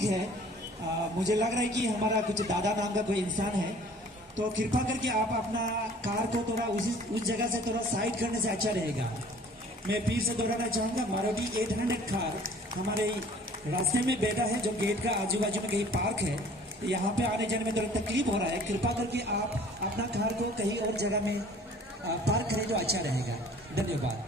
है। मुझे लग रहा है कि हमारा कुछ दादा नाम का कोई इंसान है, तो कृपा करके आप अपना कार को थोड़ा उस जगह से थोड़ा साइड करने से अच्छा रहेगा। मैं फिर से दोहराना चाहूँगा, मारुति 800 कार हमारे रास्ते में बैठा है, जो गेट का आजू बाजू में कहीं पार्क है। यहाँ पे आने जाने में थोड़ा तकलीफ हो रहा है। कृपा करके आप अपना कार को कहीं और जगह में पार्क करें तो अच्छा रहेगा। धन्यवाद।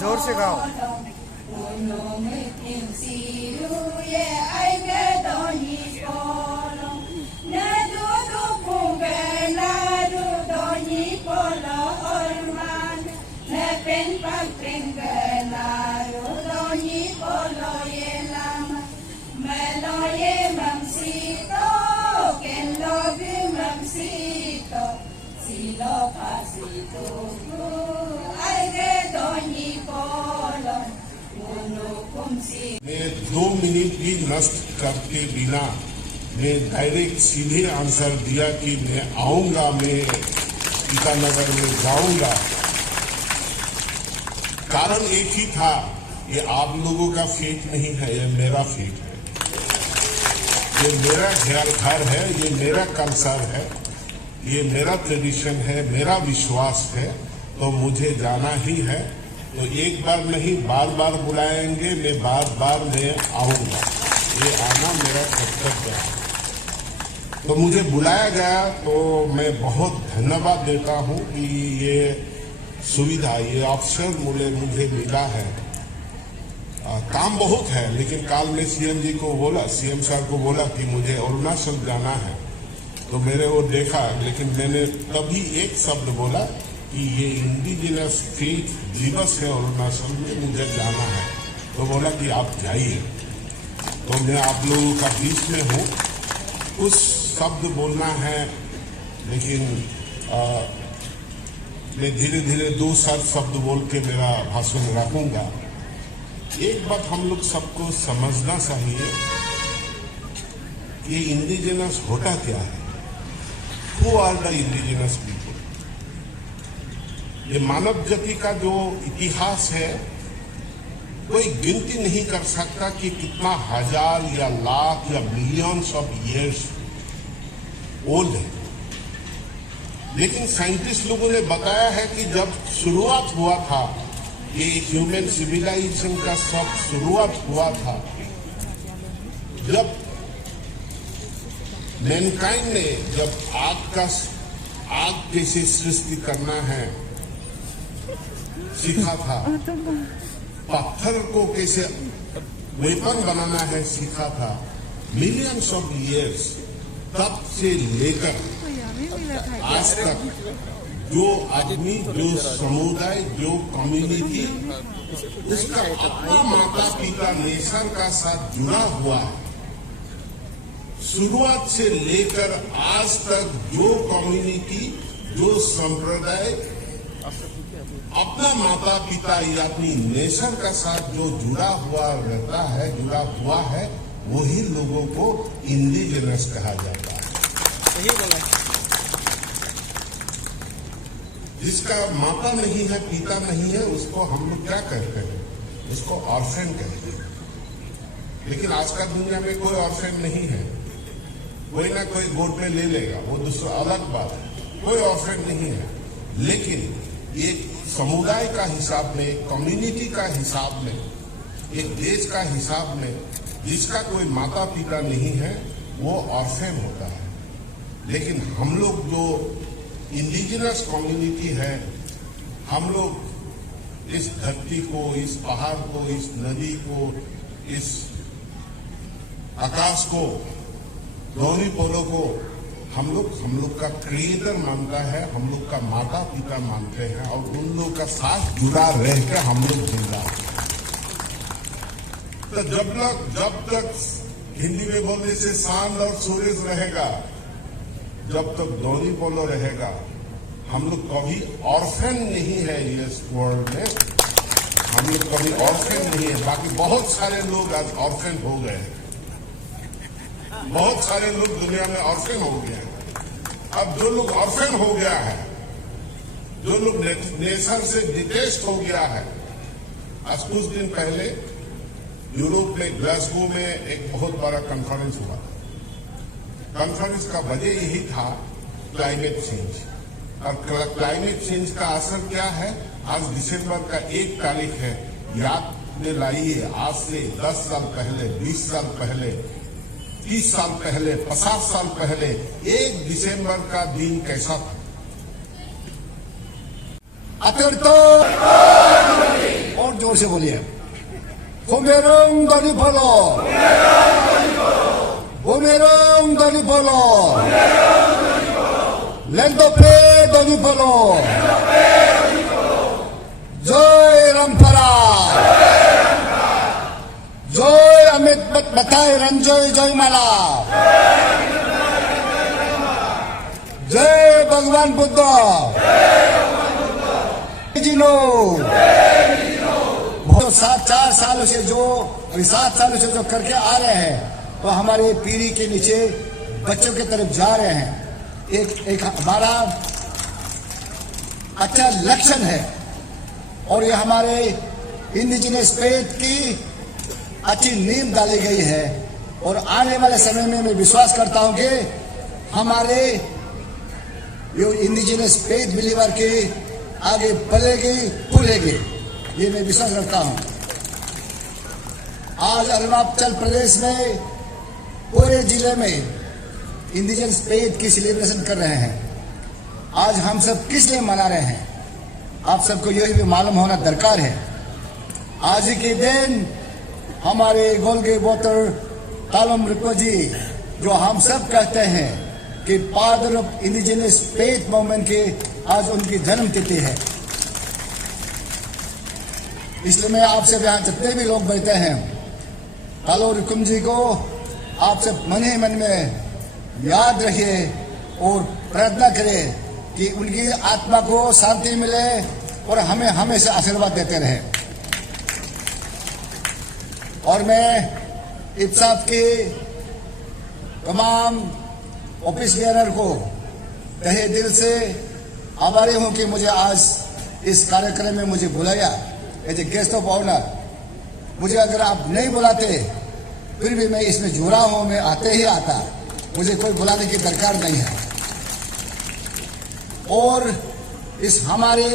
जोर से गाओ। मैं 2 मिनट भी नष्ट करके बिना मैं डायरेक्ट सीधे आंसर दिया कि मैं आऊंगा, मैं ईटानगर में जाऊंगा। कारण एक ही था, ये आप लोगों का फेट नहीं है, ये मेरा फेट है, ये मेरा घर है, ये मेरा कल्चर है, ये मेरा ट्रेडिशन है, मेरा विश्वास है, तो मुझे जाना ही है। तो एक बार नहीं बार बार बुलाएंगे, मैं बार बार मैं आऊंगा, ये आना मेरा कर्तव्य है। तो मुझे बुलाया गया तो मैं बहुत धन्यवाद देता हूं कि ये सुविधा, ये अवसर मुझे मिला है। काम बहुत है, लेकिन कल मैं सीएम जी को बोला, सीएम सर को बोला कि मुझे अरुणाचल जाना है, तो मेरे वो देखा, लेकिन मैंने तभी एक शब्द बोला कि ये इंडिजिनस फेथ दिवस है अरुणाचल में, मुझे जाना है। तो बोला कि आप जाइए। तो मैं आप लोगों का बीच में हूँ, कुछ शब्द बोलना है, लेकिन मैं धीरे धीरे 2-4 शब्द बोल के मेरा भाषण रखूंगा। एक बात हम लोग सबको समझना चाहिए, ये इंडिजिनस होता क्या है, who are the indigenous people. ये मानव जाति का जो इतिहास है, कोई गिनती नहीं कर सकता कि कितना हजार या लाख या मिलियंस ऑफ इयर्स ओल्ड है। लेकिन साइंटिस्ट लोगों ने बताया है कि जब शुरुआत हुआ था, ये ह्यूमन सिविलाइजेशन का सब शुरुआत हुआ था, जब मैनकाइंड ने जब आग कैसे सृष्टि करना है सीखा था, पत्थर को कैसे वेपन बनाना है सीखा था, मिलियंस ऑफ इयर्स तब से लेकर आज तक जो आदमी, जो समुदाय, जो कम्युनिटी उसका अपना माता पिता नेचर का साथ जुड़ा हुआ है। शुरुआत से लेकर आज तक जो कम्युनिटी, जो संप्रदाय अपना माता पिता या अपनी नेचर का साथ जो जुड़ा हुआ रहता है, जुड़ा हुआ है, वही लोगों को इंडिजिनस कहा जाता है। सही बोला। जिसका माता नहीं है, पिता नहीं है, उसको हम लोग क्या कहते हैं? उसको ऑर्फन कहते हैं। लेकिन आज का दुनिया में कोई ऑर्फन नहीं है। कोई ना कोई गोद में ले लेगा, वो दूसरा अलग बात है। कोई ऑर्फन नहीं है। लेकिन एक समुदाय का हिसाब में, एक कम्युनिटी का हिसाब में, एक देश का हिसाब में जिसका कोई माता पिता नहीं है वो ऑर्फन होता है। लेकिन हम लोग जो इंडिजिनस कम्युनिटी है, हम लोग इस धरती को, इस पहाड़ को, इस नदी को, इस आकाश को, दोनों पोलों को हम लोग का क्रिएटर मानता है, हम लोग का माता पिता मानते हैं और उन लोग का साथ जुड़ा रह के हम लोग जिंदा हैं। तो जब तक हिंदी में बोलने से चांद और सूरज रहेगा, जब तक दोनों पोलो रहेगा, हम लोग कभी ऑर्फन नहीं है इस वर्ल्ड में। हम लोग कभी ऑर्फन नहीं है। बाकी बहुत सारे लोग आज ऑर्फन हो गए हैं। बहुत सारे लोग दुनिया में ऑर्फन हो गए हैं। अब जो लोग ऑर्फन हो गया है, जो लोग नेचर से डिटेस्ट हो गया है, आज कुछ दिन पहले यूरोप में ग्लासगो में एक बहुत बड़ा कॉन्फ्रेंस हुआ। कॉन्फ्रेंस का वजह यही था क्लाइमेट चेंज। और क्लाइमेट चेंज का असर क्या है? आज दिसंबर का 1 तारीख है। याद में लाइए, आज से 10 साल पहले, 20 साल पहले, 30 साल पहले, 50 साल पहले 1 दिसंबर का दिन कैसा था? अतिरिक्त और जोर से बोलिए। Bumerang dari Polo, Bumerang dari Polo, Lendope dari Polo, Joy Rampara, Joy Amit Batai Ranjoy Joy Mala, Jai Bhagwan Buddha, Jino, 4 सालों से जो 7 सालों से जो करके आ रहे हैं, वो हमारे पीढ़ी के नीचे बच्चों की तरफ जा रहे हैं। एक हमारा अच्छा लक्षण है और ये हमारे इंडिजिनस फेथ की अच्छी नींव डाली गई है। और आने वाले समय में मैं विश्वास करता हूं कि हमारे जो इंडिजिनस फेथ बिलीवर की आगे बढ़ेगी, खुलेगी, ये मैं विश्वास रखता हूं। आज अरुणाचल प्रदेश में पूरे जिले में इंडिजिनस फेथ की सेलिब्रेशन कर रहे हैं। आज हम सब किस लिए मना रहे हैं, आप सबको यही भी मालूम होना दरकार है। आज के दिन हमारे गोल्गे बोतर तालम रिपो जी, जो हम सब कहते हैं कि father of indigenous faith movement की आज उनकी जन्म तिथि है। इसलिए मैं आपसे यहाँ जितने भी लोग बैठे हैं, तालो रिकुम जी को आप सब मन ही मन में याद रखिए और प्रार्थना करें कि उनकी आत्मा को शांति मिले और हमें हमेशा आशीर्वाद देते रहे। और मैं इत्साफ के तमाम ऑफिस बेनर को तहे दिल से आभारी हूं कि मुझे आज इस कार्यक्रम में मुझे बुलाया as a guest of honour. मुझे अगर आप नहीं बुलाते फिर भी मैं इसमें जुड़ा हूं, मैं आते ही आता, मुझे कोई बुलाने की दरकार नहीं है। और इस हमारे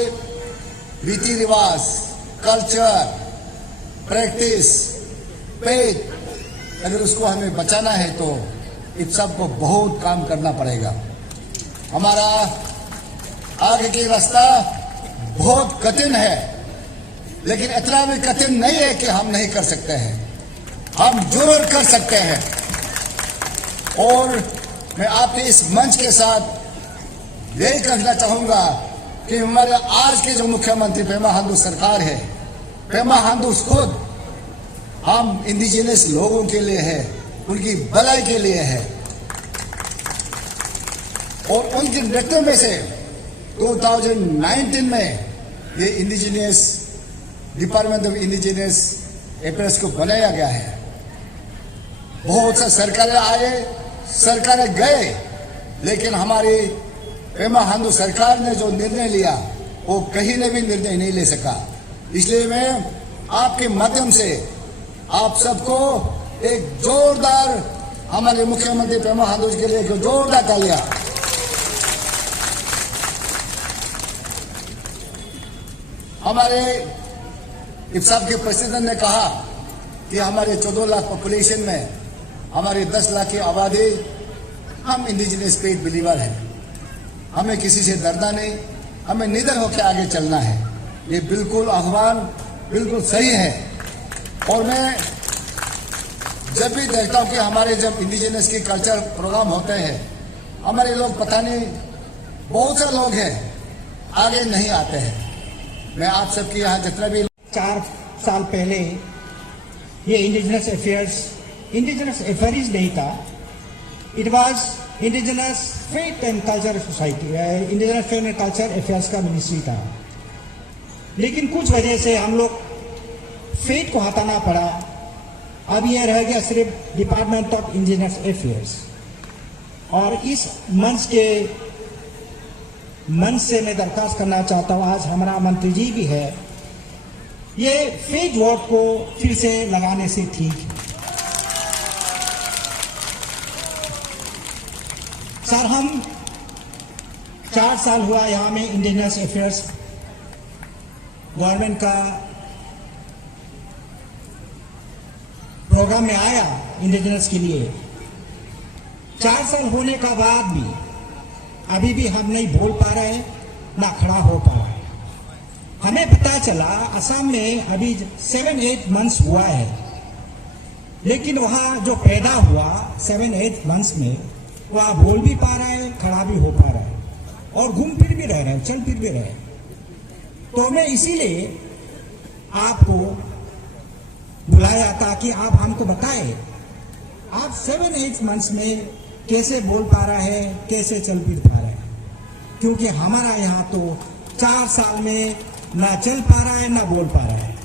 रीति रिवाज, कल्चर, प्रैक्टिस, फेथ, अगर उसको हमें बचाना है तो इस सब को बहुत काम करना पड़ेगा। हमारा आगे की रास्ता बहुत कठिन है, लेकिन इतना भी कठिन नहीं है कि हम नहीं कर सकते हैं, हम जरूर कर सकते हैं। और मैं आपके इस मंच के साथ यही कहना चाहूंगा कि हमारे आज के जो मुख्यमंत्री पेमा खांडू सरकार है, पेमा खांडू खुद हम इंडिजिनस लोगों के लिए है, उनकी भलाई के लिए है। और उनके नेतृत्व में से 2019 में ये indigenous department of indigenous affairs को बनाया गया है। बहुत सा सरकारें आए, सरकारें गए, लेकिन हमारी पेमा खांडू सरकार ने जो निर्णय लिया वो कहीं ने भी निर्णय नहीं ले सका। इसलिए मैं आपके माध्यम से आप सबको एक जोरदार हमारे मुख्यमंत्री पेमा खांडू जी के लिए एक जोरदार तालियां। हमारे इफ्साब के प्रेसिडेंट ने कहा कि हमारे 14 लाख पॉपुलेशन में हमारे 10 लाख की आबादी, हम इंडिजिनस स्पिरिट बिलीवर हैं। हमें किसी से डरना नहीं, हमें निडर होकर आगे चलना है। ये बिल्कुल आह्वान बिल्कुल सही है। और मैं जब भी देखता हूं कि हमारे जब इंडिजिनस की कल्चर प्रोग्राम होते हैं, हमारे लोग पता नहीं बहुत से लोग हैं आगे नहीं आते हैं। मैं आप सबकी यहाँ जितना भी 4 साल पहले ये इंडिजिनस अफेयर्स नहीं था, it was indigenous faith and culture society, indigenous faith and culture affairs का मिनिस्ट्री था। लेकिन कुछ वजह से हम लोग फेथ को हटाना पड़ा। अब यह रह गया सिर्फ डिपार्टमेंट ऑफ इंडिजिनस अफेयर्स। और इस मंच से मैं दरखास्त करना चाहता हूं, आज हमारा मंत्री जी भी है, ये फेथ वर्ड को फिर से लगाने से ठीक है। सर, हम 4 साल हुआ यहाँ में इंडिजिनस अफेयर्स गवर्नमेंट का प्रोग्राम में आया इंडिजिनस के लिए। 4 साल होने का बाद भी अभी भी हम नहीं बोल पा रहे हैं, ना खड़ा हो पा रहा है। हमें पता चला असम में अभी 7-8 मंथ्स हुआ है, लेकिन वहां जो पैदा हुआ 7-8 मंथ्स में वह बोल भी पा रहा है, खड़ा भी हो पा रहा है और घूम फिर भी रह रहे हैं, चल फिर भी रहे हैं। तो मैं इसीलिए आपको बुलाया ताकि आप हमको बताएं आप 7-8 मंथ्स में कैसे बोल पा रहा है, कैसे चल फिर पा रहा है। क्योंकि हमारा यहाँ तो 4 साल में ना चल पा रहा है ना बोल पा रहा है।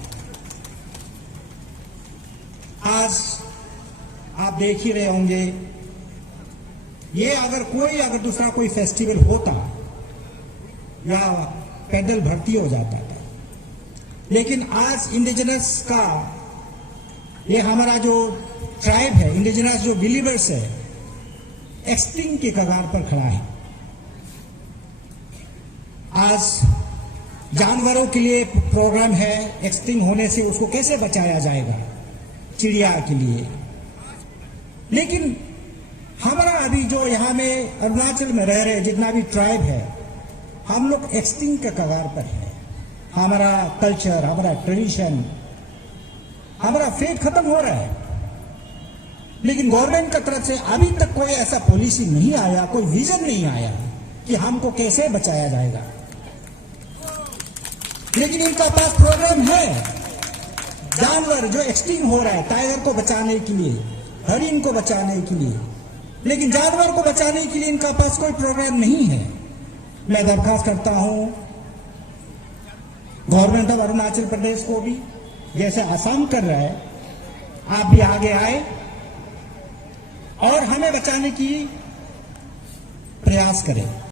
आज आप देख ही रहे होंगे, ये अगर दूसरा कोई फेस्टिवल होता या पैदल भर्ती हो जाता था, लेकिन आज इंडिजिनस का ये हमारा जो ट्राइब है, इंडिजिनस जो बिलीवर्स है, एक्सटिंक्ट के कगार पर खड़ा है। आज जानवरों के लिए प्रोग्राम है, एक्सटिंक्ट होने से उसको कैसे बचाया जाएगा, चिड़िया के लिए। लेकिन हमारा अभी जो यहाँ में अरुणाचल में रह रहे जितना भी ट्राइब है, हम लोग एक्सटिंक्ट के कगार पर है। हमारा कल्चर, हमारा ट्रेडिशन, हमारा फेथ खत्म हो रहा है। लेकिन गवर्नमेंट की तरफ से अभी तक कोई ऐसा पॉलिसी नहीं आया, कोई विजन नहीं आया कि हमको कैसे बचाया जाएगा। लेकिन इनका पास प्रोग्राम है, जानवर जो एक्सटिंक्ट हो रहा है, टाइगर को बचाने के लिए, हरिण को बचाने के लिए, लेकिन जानवर को बचाने के लिए इनका पास कोई प्रोग्राम नहीं है। मैं दरखास्त करता हूं गवर्नमेंट ऑफ अरुणाचल प्रदेश को भी, जैसे असम कर रहा है, आप भी आगे आए और हमें बचाने की प्रयास करें।